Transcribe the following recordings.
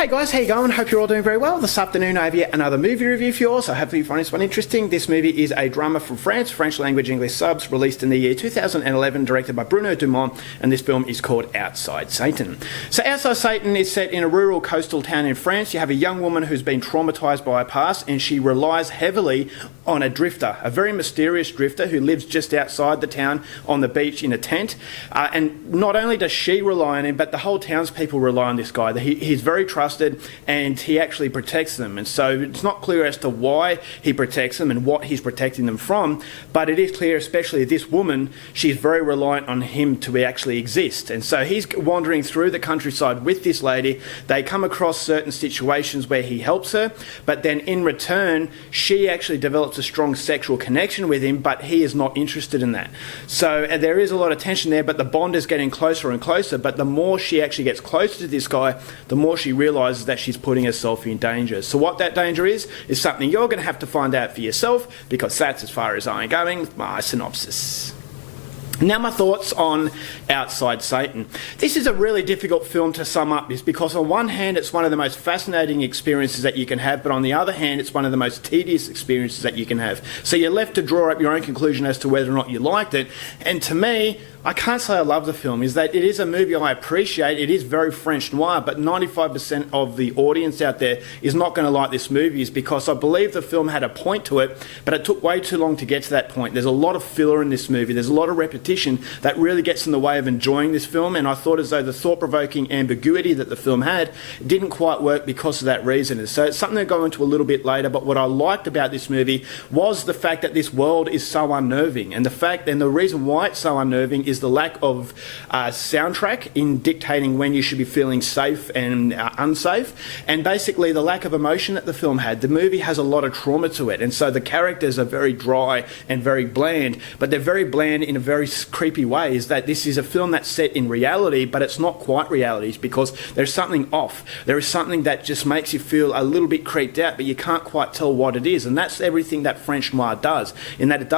Hey guys, how you going? Hope you're all doing very well. This afternoon I have yet another movie review for you all, so hopefully you find this one interesting. This movie is a drama from France, French language English subs, released in the year 2011, directed by Bruno Dumont, and this film is called Outside Satan. So Outside Satan is set in a rural coastal town in France. You have a young woman who's been traumatised by her past, and she relies heavily on a drifter, a very mysterious drifter who lives just outside the town on the beach in a tent. And not only does she rely on him, but the whole townspeople rely on this guy. He's very trusted, and he actually protects them. And so it's not clear as to why he protects them and what he's protecting them from, but it is clear, especially this woman, she's very reliant on him to actually exist. And so he's wandering through the countryside with this lady. They come across certain situations where he helps her, but then in return, she actually develops a strong sexual connection with him, but he is not interested in that. So there is a lot of tension there, but the bond is getting closer and closer. But the more she actually gets closer to this guy, the more she realises that she's putting herself in danger. So what that danger is something you're going to have to find out for yourself, because that's as far as I'm going with my synopsis. Now my thoughts on Outside Satan. This is a really difficult film to sum up, because on one hand it's one of the most fascinating experiences that you can have, but on the other hand it's one of the most tedious experiences that you can have. So you're left to draw up your own conclusion as to whether or not you liked it. And to me, I can't say I love the film. Is that it is a movie I appreciate. It is very French noir, but 95% of the audience out there is not going to like this movie, is because I believe the film had a point to it, but it took way too long to get to that point. There's a lot of filler in this movie. There's a lot of repetition that really gets in the way of enjoying this film, and I thought as though the thought-provoking ambiguity that the film had didn't quite work because of that reason. So it's something I'll go into a little bit later, but what I liked about this movie was the fact that this world is so unnerving, and the reason why it's so unnerving is the lack of soundtrack in dictating when you should be feeling safe and unsafe, and basically the lack of emotion that the film had. The movie has a lot of trauma to it, and so the characters are very dry and very bland, but they're very bland in a very creepy way. Is that this is a film that's set in reality, but it's not quite reality, because there's something off. There is something that just makes you feel a little bit creeped out, but you can't quite tell what it is, and that's everything that French noir does, in that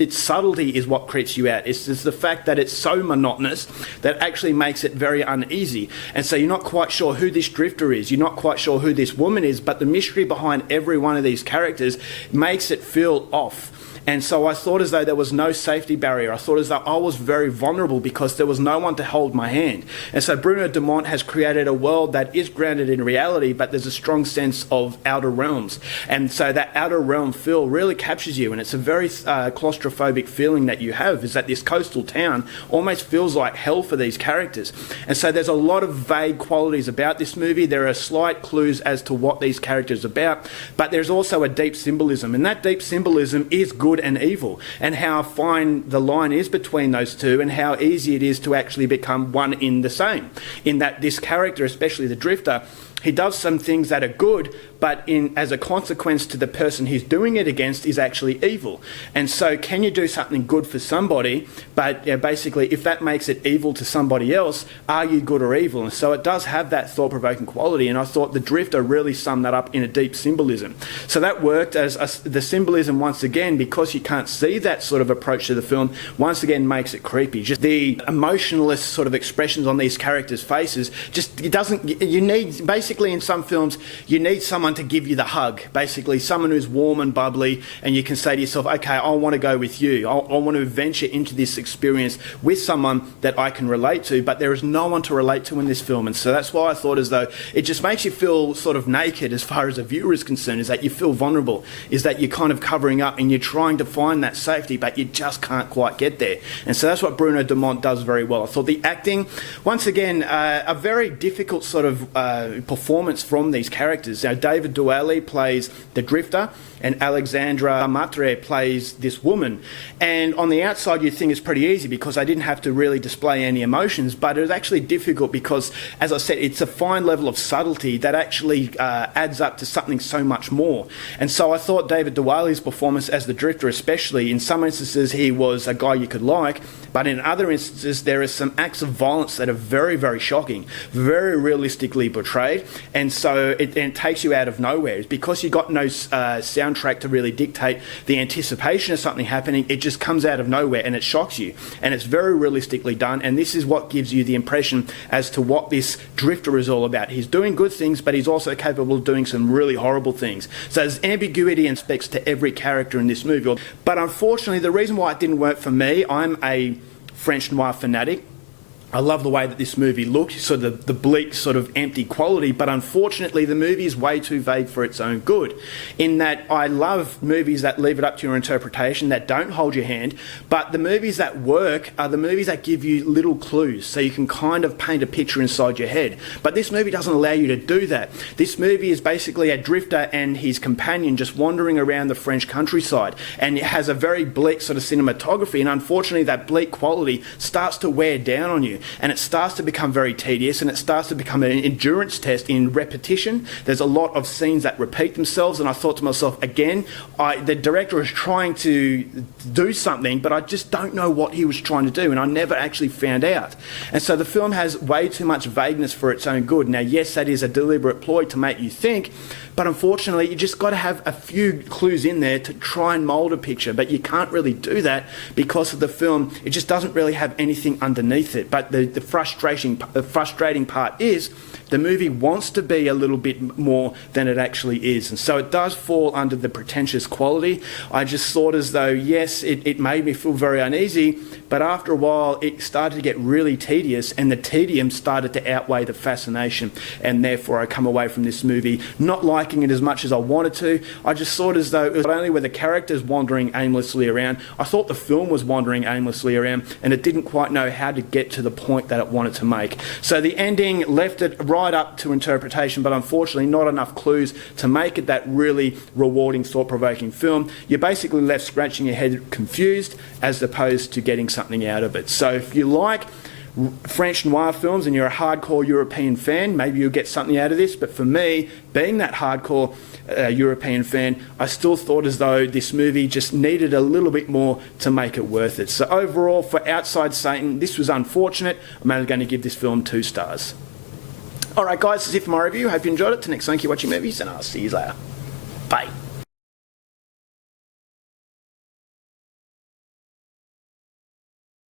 its subtlety is what creeps you out. It's the fact that it's so monotonous that actually makes it very uneasy, and so you're not quite sure who this drifter is, you're not quite sure who this woman is, but the mystery behind every one of these characters makes it feel off. And so I thought as though there was no safety barrier. I thought as though I was very vulnerable because there was no one to hold my hand. And so Bruno Dumont has created a world that is grounded in reality, but there's a strong sense of outer realms. And so that outer realm feel really captures you, and it's a very claustrophobic feeling that you have, is that this coastal town almost feels like hell for these characters. And so there's a lot of vague qualities about this movie. There are slight clues as to what these characters are about, but there's also a deep symbolism, and that deep symbolism is good and evil, and how fine the line is between those two, and how easy it is to actually become one in the same, in that this character, especially the drifter, he does some things that are good, but as a consequence to the person he's doing it against is actually evil. And so can you do something good for somebody, but basically if that makes it evil to somebody else, are you good or evil? And so it does have that thought-provoking quality, and I thought the drifter really summed that up in a deep symbolism. So that worked as the symbolism, once again, because you can't see that sort of approach to the film, once again makes it creepy. Just the emotionless sort of expressions on these characters' faces, just it doesn't, you need, basically in some films, you need someone to give you the hug, basically someone who's warm and bubbly, and you can say to yourself, okay, I want to go with you, I want to venture into this experience with someone that I can relate to, but there is no one to relate to in this film. And so that's why I thought as though it just makes you feel sort of naked as far as a viewer is concerned, is that you feel vulnerable, is that you're kind of covering up and you're trying to find that safety, but you just can't quite get there. And so that's what Bruno Dumont does very well. I thought the acting, once again, a very difficult sort of performance from these characters. Now, David Douali plays the drifter, and Alexandra Matre plays this woman. And on the outside, you'd think it's pretty easy because I didn't have to really display any emotions, but it was actually difficult because, as I said, it's a fine level of subtlety that actually adds up to something so much more. And so I thought David Douali's performance as the drifter, especially, in some instances he was a guy you could like, but in other instances there are some acts of violence that are very, very shocking, very realistically portrayed, and so it takes you out of nowhere. It's because you got no soundtrack to really dictate the anticipation of something happening. It just comes out of nowhere and it shocks you, and it's very realistically done, and this is what gives you the impression as to what this drifter is all about. He's doing good things, but he's also capable of doing some really horrible things. So there's ambiguity and aspects to every character in this movie. But unfortunately, the reason why it didn't work for me, I'm a French noir fanatic. I love the way that this movie looked, sort of the bleak, sort of empty quality, but unfortunately the movie is way too vague for its own good, in that I love movies that leave it up to your interpretation, that don't hold your hand, but the movies that work are the movies that give you little clues, so you can kind of paint a picture inside your head. But this movie doesn't allow you to do that. This movie is basically a drifter and his companion just wandering around the French countryside, and it has a very bleak sort of cinematography, and unfortunately that bleak quality starts to wear down on you. And it starts to become very tedious, and it starts to become an endurance test in repetition. There's a lot of scenes that repeat themselves, and I thought to myself, again, the director is trying to do something, but I just don't know what he was trying to do, and I never actually found out. And so the film has way too much vagueness for its own good. Now, yes, that is a deliberate ploy to make you think, but unfortunately, you just got to have a few clues in there to try and mould a picture, but you can't really do that because of the film. It just doesn't really have anything underneath it. But the frustrating part is the movie wants to be a little bit more than it actually is, and so it does fall under the pretentious quality. I just thought as though, yes, it made me feel very uneasy, but after a while it started to get really tedious, and the tedium started to outweigh the fascination, and therefore I come away from this movie not liking it as much as I wanted to. I just thought as though not only were the characters wandering aimlessly around, I thought the film was wandering aimlessly around, and it didn't quite know how to get to the point that it wanted to make. So the ending left it right up to interpretation, but unfortunately not enough clues to make it that really rewarding, thought-provoking film. You're basically left scratching your head confused as opposed to getting something out of it. So if you like French noir films and you're a hardcore European fan, maybe you'll get something out of this. But for me, being that hardcore European fan, I still thought as though this movie just needed a little bit more to make it worth it. So overall, for Outside Satan, this was unfortunate. I'm only going to give this film 2 stars. Alright guys, that's it for my review. Hope you enjoyed it. Till next time, keep watching movies, and I'll see you later. Bye.